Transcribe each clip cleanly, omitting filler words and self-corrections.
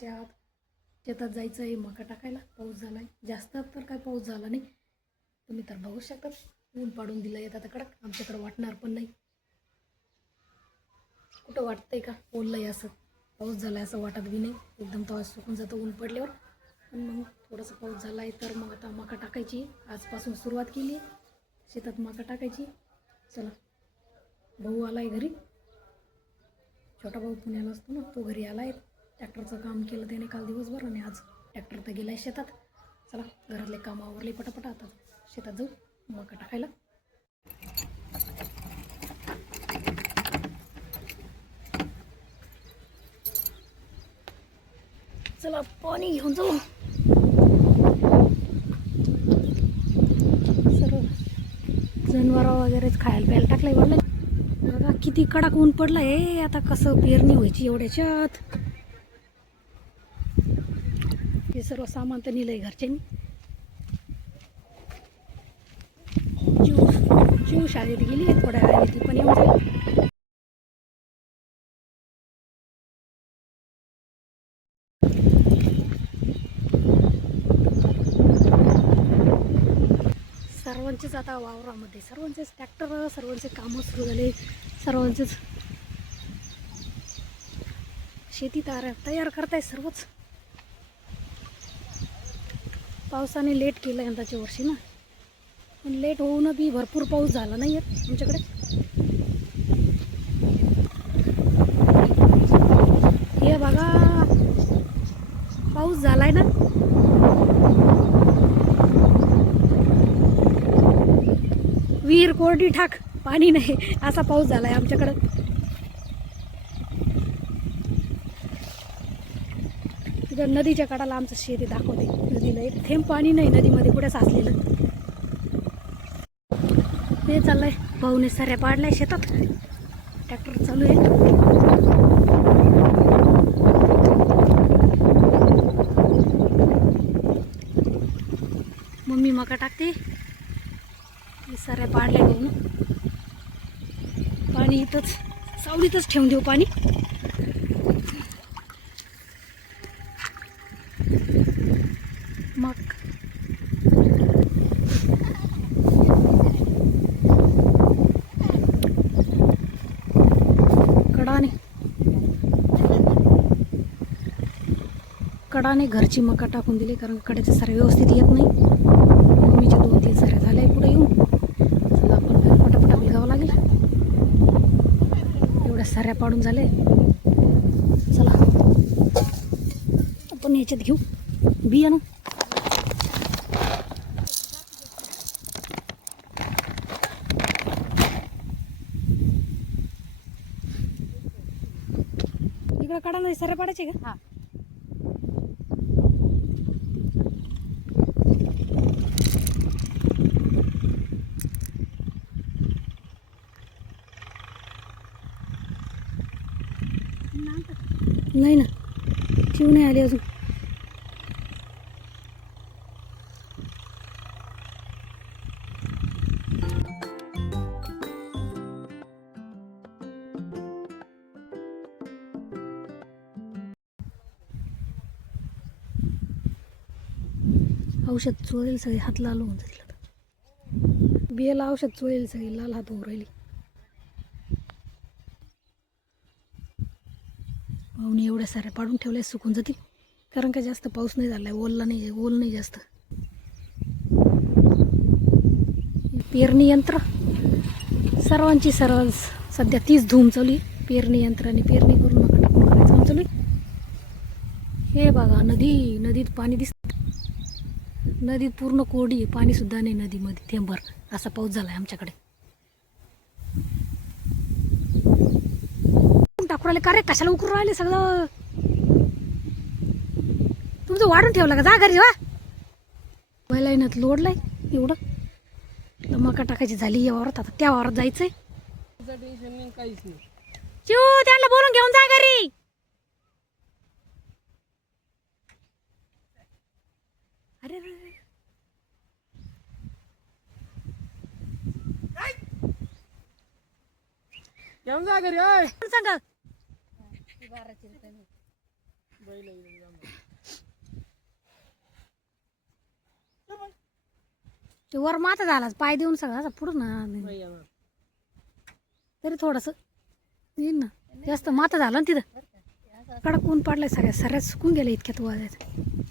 कसे आहात? शेतात जायचं आहे मका टाकायला. पाऊस झाला आहे जास्त, तर काय पाऊस झाला नाही. तुम्ही तर बघू शकता ऊन पाडून दिलं येत आता कडक. आमच्याकडे वाटणार पण नाही. कुठं वाटतंय का ओललं आहे असं? पाऊस झाला असं वाटत बी नाही. एकदम तवा सुकून जातं ऊन पडल्यावर. पण मग थोडासा पाऊस झाला आहे तर मग आता मका टाकायची. आजपासून सुरुवात केली आहे शेतात मका टाकायची. चला, भाऊ आला आहे घरी. छोटा भाऊ पुण्याला असतो ना, तो घरी आला आहे. ट्रॅक्टरचं काम केलं त्याने काल दिवसभर आणि आज ट्रॅक्टर तर गेला आहे शेतात. चला, घरातले काम आवरले पटापटा. आता शेतात जाऊ मका टाकायला. चला पाणी घेऊन जाऊ. सर्व जनावरं वगैरेच खायला प्यायला टाकलंय. बोलले बघा किती कडक ऊन पडलं आहे. आता कसं पेरणी व्हायची एवढ्याच्यात. हे सर्व सामान तर नेलंय घरच्यांनी. जीव शाळेत गेली आहे, थोड्या वेळाने ती पण येऊन जाईल. सर्वांचेच आता वावरामध्ये सर्वांचेच ट्रॅक्टर, सर्वांचे कामं सुरू झाले. सर्वांचेच शेती तयार करताय सर्वच. पावसाने लेट केलं यंदाच्या वर्षी ना, पण लेट होऊन बी भरपूर पाऊस झाला नाही आहे आमच्याकडे. हे बघा पाऊस झालाय ना. विहीर कोरडी ठाक, पाणी नाही असा पाऊस झालाय आमच्याकडं. तिथं नदीच्या कडाला आमचं शेती दाखवते. नदीला एक थेंब पाणी नाही नदीमध्ये, कुठे साचलेलं. हे चाललंय भाऊने सऱ्या पाडलाय शेतात. ट्रॅक्टर चालू आहे. मम्मी मका टाकते. सऱ्या पाडल्या घेऊन पाणी इथंच सावलीतच ठेवून देऊ पाणी. मग कडाने घरची मका टाकून दिली, कारण कड्याचे सारे व्यवस्थित येत नाही. मम्मीच्या 2-3 साऱ्या झाल्या पुढे येऊन. चला आपण पटापटा बिलगावं लागेल. एवढ्या साऱ्या पाडून झाले. चला आपण ह्याच्यात घेऊ बियाणं. इकडे कडाने साऱ्या पाडायचे का? नाही ना, शिव नाही आली अजून. औषध चोळेल सगळे, हात लाल होऊन जाईल. बियाला औषध चोळेल सगळी, लाल हात होऊन राहिली. भाऊने एवढ्या साऱ्या पाडून ठेवल्या, सुकून जातील. कारण का जास्त पाऊस नाही झालाय, ओल नाही जास्त. पेरणी यंत्र सर्वांची सध्या तीच धूम चालू आहे. पेरणी यंत्राने पेरणी करून मका टाकून करायचं काम चालू आहे. हे बघा नदीत पाणी दिसत. नदीत पूर्ण कोरडी आहे, पाणी सुद्धा नाही नदीमध्ये थेंबर. असा पाऊस झालाय आमच्याकडे. टाकू राहिले का रे? कशाला उकरून राहिले सगळं? तुमचं वाढून ठेवलं का? जा घरी वा. बैलाईनात लोडलाय एवढं. मका टाकायची झाली या वावरात. आता त्या वावरात जायचंय. चिऊ त्यांना बोलून घेऊन जा घरी. अरे घेऊन जा घरी. सांगा 12 रुपये. ते वर माथा झालाच पाय देऊन सगळा असा पुढं ना तरी थोडस येईल ना जास्त माथा झाला ना तिथं कडक ऊन पडलाय सगळ्या सुकून गेले इतक्यात वाजायचं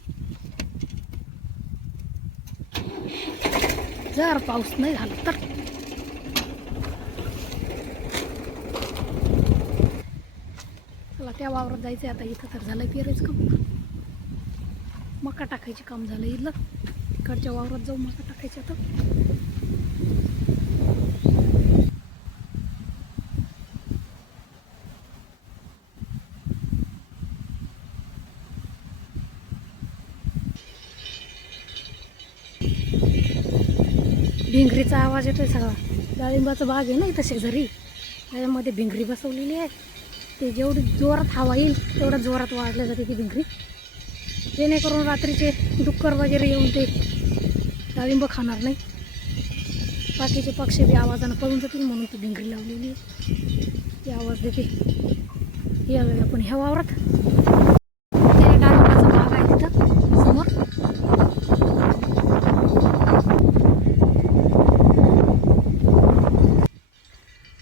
जर पाऊस नाही झाला तर चला त्या वावरात जायचं आता इथं तर झालं पेरायचं काम मका टाकायचे काम झालं इथलं इकडच्या वावरात जाऊ मका टाकायचं आता भिंगरीचा आवाज येतोय सगळा डाळिंबाचा बाग आहे ना इथं शेजारी त्याच्यामध्ये भिंगरी बसवलेली आहे ते जेवढी जोरात हवा येईल तेवढं जोरात वाजल्या जाते ती भिंगरी जेणेकरून रात्रीचे डुक्कर वगैरे येऊन ते डाळिंब खाणार नाही बाकीचे पक्षी बी आवाजानं पळून जातील म्हणून ती भिंगरी लावलेली आहे ती आवाज देते या आपण ह्या वावरात ते डाळिंबाचा बाग आहे तिथं समोर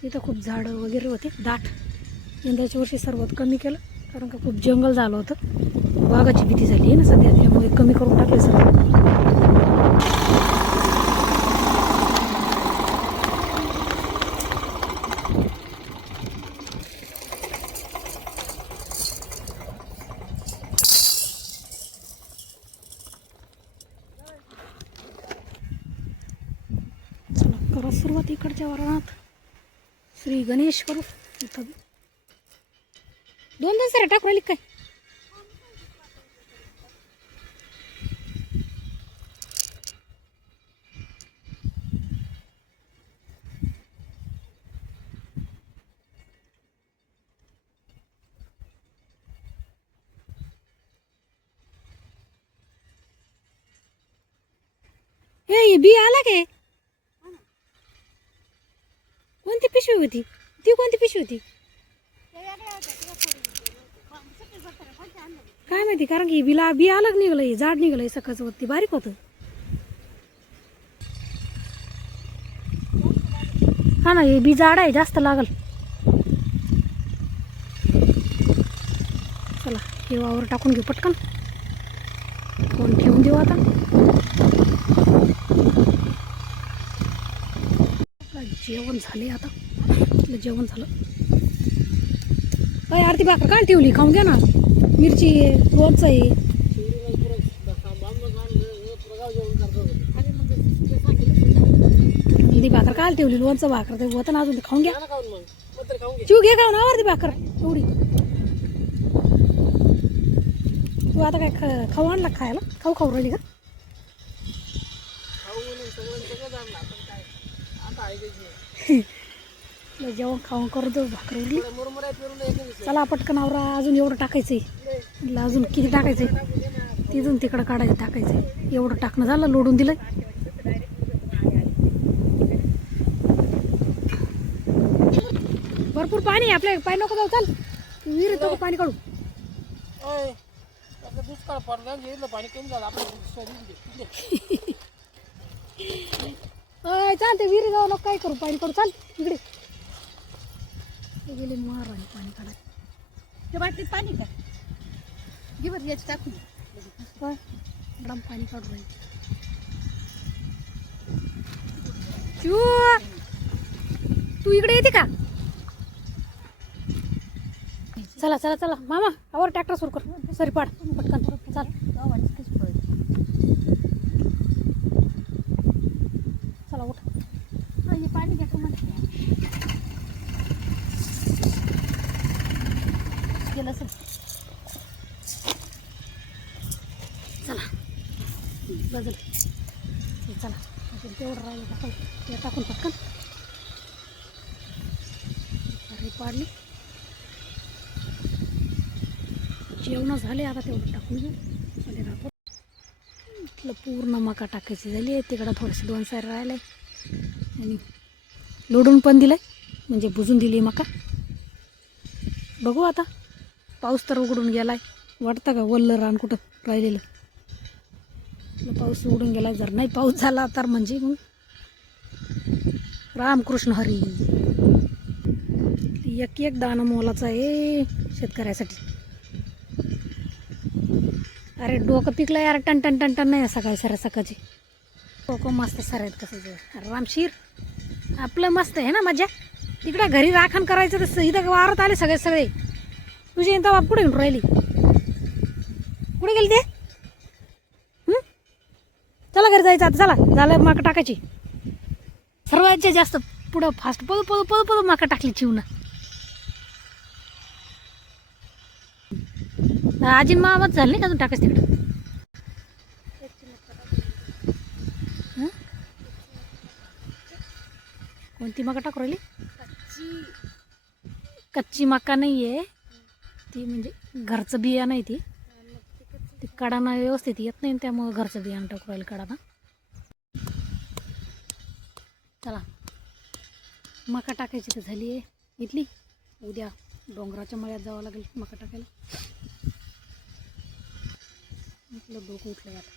तिथं खूप झाडं वगैरे होते दाट यंदाच्या वर्षी सर्वात कमी केलं कारण का खूप जंगल झालं होतं वाघाची भीती झाली आहे ना सध्या त्यामुळे कमी करून टाकले सगळं चला करा सुरुवात इकडच्या वरात श्री गणेश करू इथं दोन सर टाकू राहिली काय हे बी आला काय कोणती पिशवी होती ती कोणती पिशवी होती काय माहिती कारण की बिला बी अलग निघलंय झाड निघलंय सकाळचं वरती बारीक होतं हा ना हे बी झाड आहे जास्त लागल चला हे वावर टाकून घेऊ पटकन कोण ठेवून देऊ आता जेवण झाले आता जेवण झालं काय आरती भाकर काय ठेवली खाऊन घ्या ना मिरची आहे लोणचं आहे हल्दी भाकर काय ठेवली लोणचं भाकर ते होतं ना अजून ते खाऊन घ्या चिव घे खाऊन आरती भाकर एवढी तू आता काय खाऊ आणला खायला खाऊ राहिली का जेवण खाऊन करू देऊ भाकर उरली चला पटकन आवरा अजून एवढं टाकायचंय अजून किती टाकायचंय तिथून तिकडं काढायचं टाकायचंय एवढं टाकणं झालं लोडून दिलंय भरपूर पाणी आहे आपल्या पाय नको जाऊ चाल विहिरीत नको पाणी काढू दुष्काळ पडला पाणी कमी झालं चाल ते विहिरी जाऊ नको काय करू पाणी काढू चाल इकडे गेले मार आणि पाणी काढायला त्या बाटलीत पाणी का घे बरं याची टाकून काय गरम पाणी काढू राहील तू इकडे येते का चला चला चला मामा आवर ट्रॅक्टर सुरू कर सरी पाड पटकन चाल चला उठ हे पाणी घ्या म्हणते गेलं असेल चला बदल चला अजून तेवढं राहिलं टाकून ते टाकून पटकन अरे पाडली जेवण झाले आता तेवढं टाकून घेऊ चालेल राहतो इथलं पूर्ण मका टाकायची झाली आहे तिकडं थोडेसे 2 सायर राहिले आणि लोडून पण दिलं म्हणजे बुजून दिली मका बघू आता पाऊस तर उघडून गेलाय वाटतं का वल्ल रान कुठं राहिलेलं. आपला पाऊस उडून गेला. जर नाही पाऊस झाला तर म्हणजे मग रामकृष्ण हरी. एक एक दाणं मोलाचं आहे शेतकऱ्यासाठी. अरे डोकं पिकलं यार, टन टन टन टन नाही सकाळी सर सकाळची. डोकं मस्त सर आहेत कसं रामशीर आपलं मस्त आहे ना मजा. तिकडं घरी राखण करायचं तर इथं वारत आले सगळे. तुझी इंता बाप कुठे घेऊन राहिली, कुठे गेली ते? चला घरी जायचं आता, चला झालं माका टाकायची. सर्वांच्या जास्त पुढं फास्ट पळू माका टाकली चिवना. आजी मामाच झालं नाही का अजून टाकायचं तिकडं? कोणती मका टाकू राहिली? कच्ची मका नाही आहे ती, म्हणजे घरचं बिया नाही ती कडाना व्यवस्थित येत नाही त्यामुळं घरचं बियाणं टाकू राहिलं कडाना. चला मका टाकायची तर झाली आहे इथली. उद्या डोंगराच्या मळ्यात जावं लागेल मका टाकायला. आपलं डोकं उठलं आता.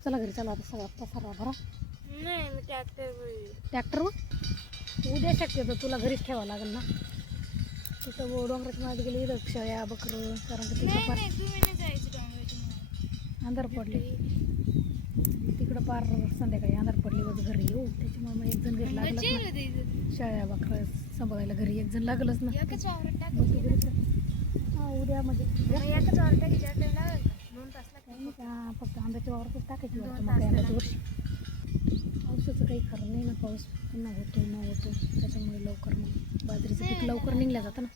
चला घरी चला आता. सगळा पसारा भरा. नाही मी ट्रॅक्टरवर उद्या शक्यतो तुला घरीच ठेवावं लागेल ना. तिथं डोंगराच्या मध्ये गेली इथं शेळ्या बकरं, कारण का तिकडं पार अंधार पडले. तिकडं पार संध्याकाळी अंधार पडली व घरी येऊ. त्याच्यामुळे मग एक जण घरी लागलंच ना. शेळ्या बकरं सांभाळायला घरी एक जण लागलंच ना. हा उद्या म्हणजे फक्त आंब्याच्या वावरच टाकायची वाटतं मग आंब्याच्या वर्षी. पावसाचं काही खरं नाही ना. पाऊस पुन्हा होतो न होतो त्याच्यामुळे लवकर मग बाजरीचं पीक लवकर निघलं जातं ना.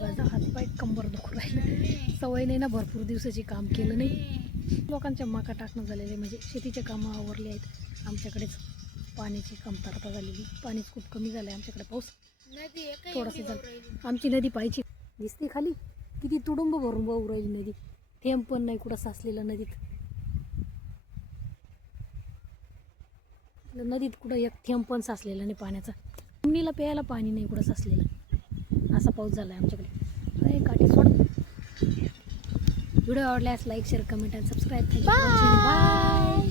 माझा हातपाय कंबर दुखू राहिलं. सवय नाही ना, भरपूर दिवसाची काम केलं नाही. लोकांच्या मका टाकणं झालेले म्हणजे शेतीचे कामं आवरले आहेत. आमच्याकडेच पाण्याची कमतरता झालेली. पाणीच खूप कमी झालं आहे आमच्याकडे. पाऊस थोडंसं झालं. आमची नदी पाहिजे दिसते खाली किती तुडुंब भरून वाहू राहिली नदी. थेंब पण नाही कुठं साचलेलं नदीत. नदीत कुठं एक थेंब पण साचलेलं नाही पाण्याचा. जमिनीला प्यायला पाणी नाही कुठं साचलेलं. असा पाऊस झाला आहे आमच्याकडे. काठी सोड. व्हिडिओ आवडल्यास लाईक शेअर कमेंट आणि सबस्क्राईब. बाय.